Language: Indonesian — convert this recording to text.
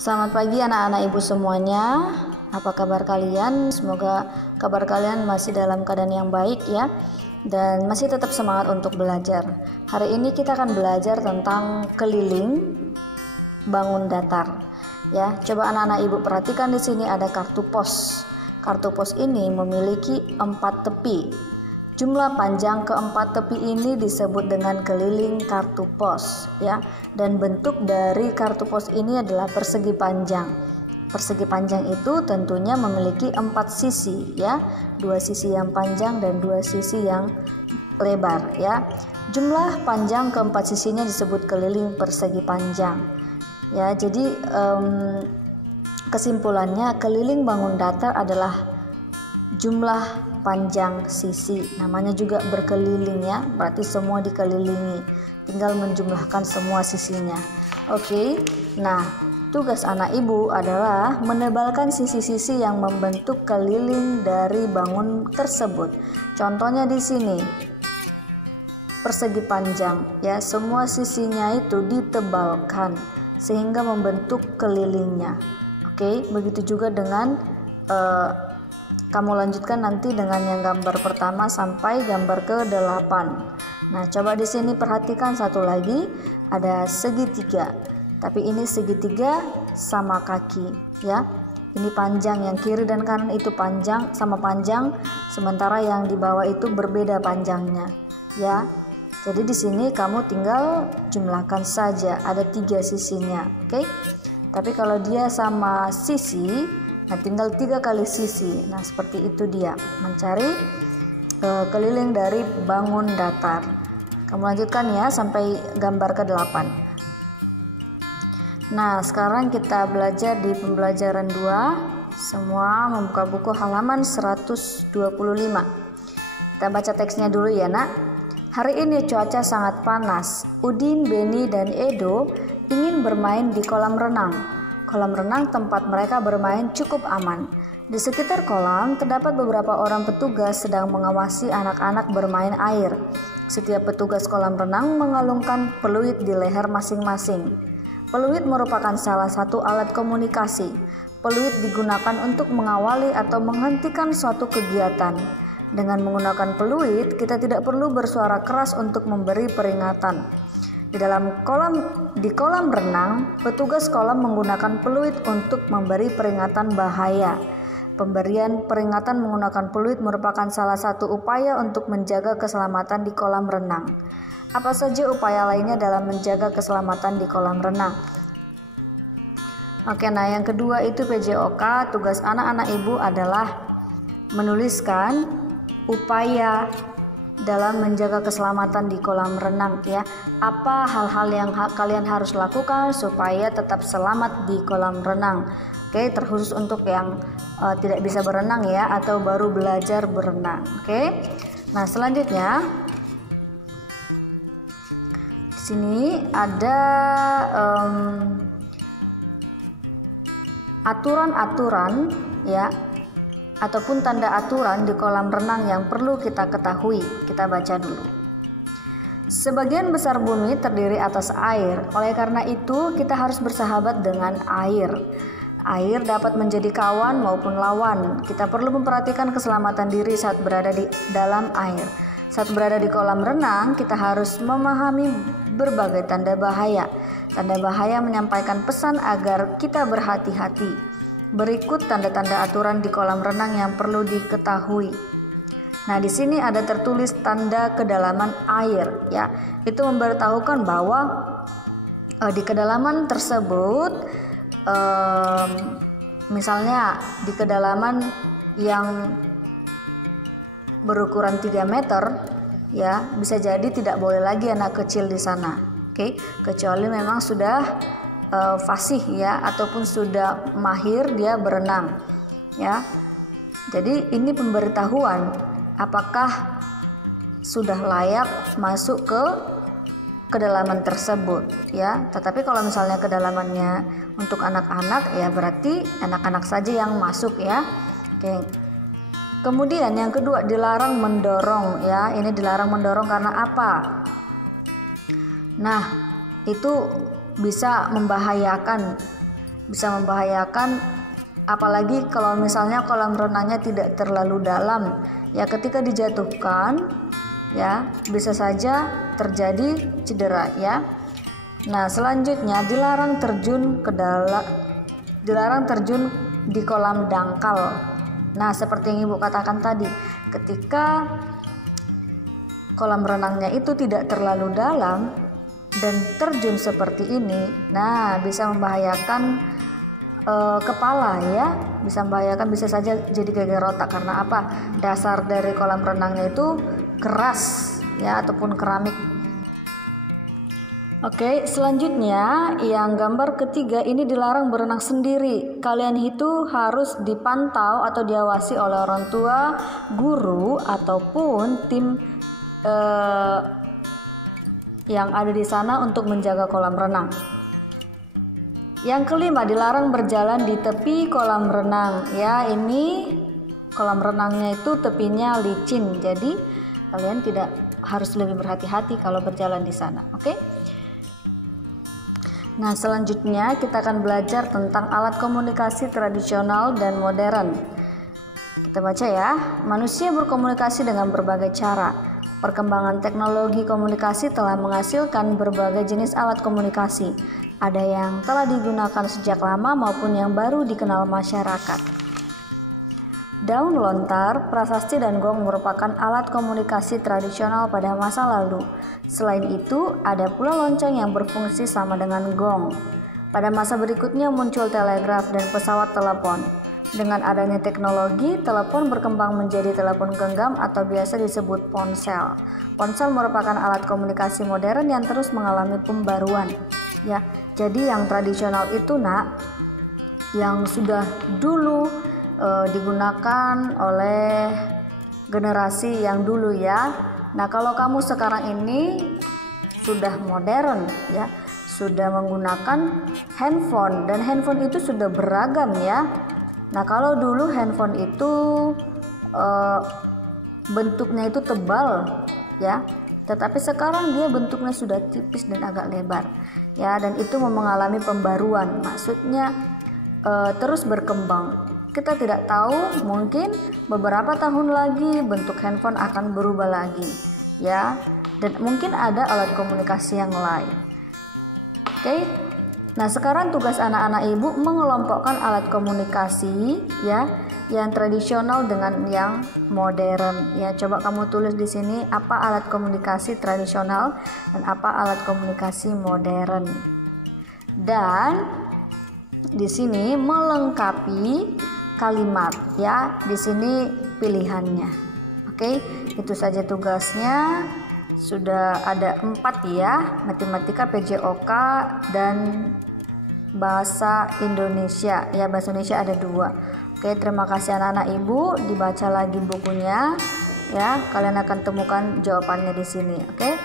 Selamat pagi anak-anak ibu semuanya. Apa kabar kalian? Semoga kabar kalian masih dalam keadaan yang baik ya, dan masih tetap semangat untuk belajar. Hari ini kita akan belajar tentang keliling bangun datar. Ya, coba anak-anak ibu perhatikan, di sini ada kartu pos. Kartu pos ini memiliki 4 tepi. Jumlah panjang keempat tepi ini disebut dengan keliling kartu pos ya, dan bentuk dari kartu pos ini adalah persegi panjang. Persegi panjang itu tentunya memiliki 4 sisi ya, 2 sisi yang panjang dan 2 sisi yang lebar ya. Jumlah panjang keempat sisinya disebut keliling persegi panjang ya. Jadi kesimpulannya, keliling bangun datar adalah jumlah panjang sisi. Namanya juga berkeliling ya, berarti semua dikelilingi, tinggal menjumlahkan semua sisinya. Oke. Nah, tugas anak ibu adalah menebalkan sisi-sisi yang membentuk keliling dari bangun tersebut. Contohnya di sini persegi panjang ya, semua sisinya itu ditebalkan sehingga membentuk kelilingnya. Oke, begitu juga dengan kamu lanjutkan nanti dengan yang gambar pertama sampai gambar ke-8. Nah, coba di sini perhatikan satu lagi, ada segitiga. Tapi ini segitiga sama kaki ya. Ini panjang, yang kiri dan kanan itu panjang sama panjang, sementara yang di bawah itu berbeda panjangnya ya. Jadi di sini kamu tinggal jumlahkan saja, ada 3 sisinya. Oke. Tapi kalau dia sama sisi, nah tinggal 3 kali sisi. Nah, seperti itu dia mencari keliling dari bangun datar. Kamu lanjutkan ya sampai gambar ke-8. Nah, sekarang kita belajar di pembelajaran 2. Semua membuka buku halaman 125. Kita baca teksnya dulu ya nak. Hari ini cuaca sangat panas. Udin, Beni, dan Edo ingin bermain di kolam renang. Kolam renang tempat mereka bermain cukup aman. Di sekitar kolam terdapat beberapa orang petugas sedang mengawasi anak-anak bermain air. Setiap petugas kolam renang mengalungkan peluit di leher masing-masing. Peluit merupakan salah satu alat komunikasi. Peluit digunakan untuk mengawali atau menghentikan suatu kegiatan. Dengan menggunakan peluit, kita tidak perlu bersuara keras untuk memberi peringatan. Di kolam renang, petugas kolam menggunakan peluit untuk memberi peringatan bahaya. Pemberian peringatan menggunakan peluit merupakan salah satu upaya untuk menjaga keselamatan di kolam renang. Apa saja upaya lainnya dalam menjaga keselamatan di kolam renang? Oke, nah yang kedua itu PJOK. Tugas anak-anak ibu adalah menuliskan upaya dalam menjaga keselamatan di kolam renang ya. Apa hal-hal yang kalian harus lakukan supaya tetap selamat di kolam renang? Oke, terkhusus untuk yang tidak bisa berenang ya, atau baru belajar berenang. Oke. Nah, selanjutnya di sini ada aturan-aturan ya, ataupun tanda aturan di kolam renang yang perlu kita ketahui. Kita baca dulu. Sebagian besar bumi terdiri atas air, oleh karena itu kita harus bersahabat dengan air. Air dapat menjadi kawan maupun lawan. Kita perlu memperhatikan keselamatan diri saat berada di dalam air. Saat berada di kolam renang, kita harus memahami berbagai tanda bahaya. Tanda bahaya menyampaikan pesan agar kita berhati-hati. Berikut tanda-tanda aturan di kolam renang yang perlu diketahui. Nah, di sini ada tertulis tanda kedalaman air ya. Itu memberitahukan bahwa di kedalaman tersebut misalnya di kedalaman yang berukuran 3 meter ya, bisa jadi tidak boleh lagi anak kecil di sana. Oke, kecuali memang sudah fasih ya, ataupun sudah mahir dia berenang ya. Jadi ini pemberitahuan apakah sudah layak masuk ke kedalaman tersebut ya. Tetapi kalau misalnya kedalamannya untuk anak-anak ya, berarti anak-anak saja yang masuk ya. Oke. Kemudian yang kedua, dilarang mendorong ya. Ini dilarang mendorong karena apa? Nah, itu bisa membahayakan bisa membahayakan, apalagi kalau misalnya kolam renangnya tidak terlalu dalam. Ya, ketika dijatuhkan ya bisa saja terjadi cedera ya. Nah, selanjutnya dilarang terjun di kolam dangkal. Nah, seperti yang Ibu katakan tadi, ketika kolam renangnya itu tidak terlalu dalam dan terjun seperti ini, nah bisa membahayakan kepala ya, bisa saja jadi geger otak. Karena apa? Dasar dari kolam renangnya itu keras ya, ataupun keramik. Oke, selanjutnya yang gambar ketiga ini dilarang berenang sendiri. Kalian itu harus dipantau atau diawasi oleh orang tua, guru, ataupun tim yang ada di sana untuk menjaga kolam renang. Yang kelima, dilarang berjalan di tepi kolam renang. Ya, ini kolam renangnya itu tepinya licin, jadi kalian tidak harus lebih berhati-hati kalau berjalan di sana. Oke? Nah, selanjutnya kita akan belajar tentang alat komunikasi tradisional dan modern. Kita baca ya. Manusia berkomunikasi dengan berbagai cara. Perkembangan teknologi komunikasi telah menghasilkan berbagai jenis alat komunikasi. Ada yang telah digunakan sejak lama maupun yang baru dikenal masyarakat. Daun lontar, prasasti, dan gong merupakan alat komunikasi tradisional pada masa lalu. Selain itu, ada pula lonceng yang berfungsi sama dengan gong. Pada masa berikutnya muncul telegraf dan pesawat telepon. Dengan adanya teknologi, telepon berkembang menjadi telepon genggam atau biasa disebut ponsel. Ponsel merupakan alat komunikasi modern yang terus mengalami pembaruan. Ya, jadi yang tradisional itu yang sudah dulu digunakan oleh generasi yang dulu ya. Nah, kalau kamu sekarang ini sudah modern ya, sudah menggunakan handphone, dan handphone itu sudah beragam ya. Nah, kalau dulu handphone itu bentuknya itu tebal ya, tetapi sekarang dia bentuknya sudah tipis dan agak lebar ya, dan itu mengalami pembaruan, maksudnya terus berkembang. Kita tidak tahu, mungkin beberapa tahun lagi bentuk handphone akan berubah lagi ya, dan mungkin ada alat komunikasi yang lain. Oke. Nah, sekarang tugas anak-anak ibu mengelompokkan alat komunikasi ya, yang tradisional dengan yang modern ya. Coba kamu tulis di sini apa alat komunikasi tradisional dan apa alat komunikasi modern. Dan di sini melengkapi kalimat ya. Di sini pilihannya. Oke, itu saja tugasnya. Sudah ada 4 ya, matematika, PJOK, dan bahasa Indonesia ya. Bahasa Indonesia ada 2. Oke, terima kasih anak-anak ibu. Dibaca lagi bukunya ya, kalian akan temukan jawabannya di sini. Oke.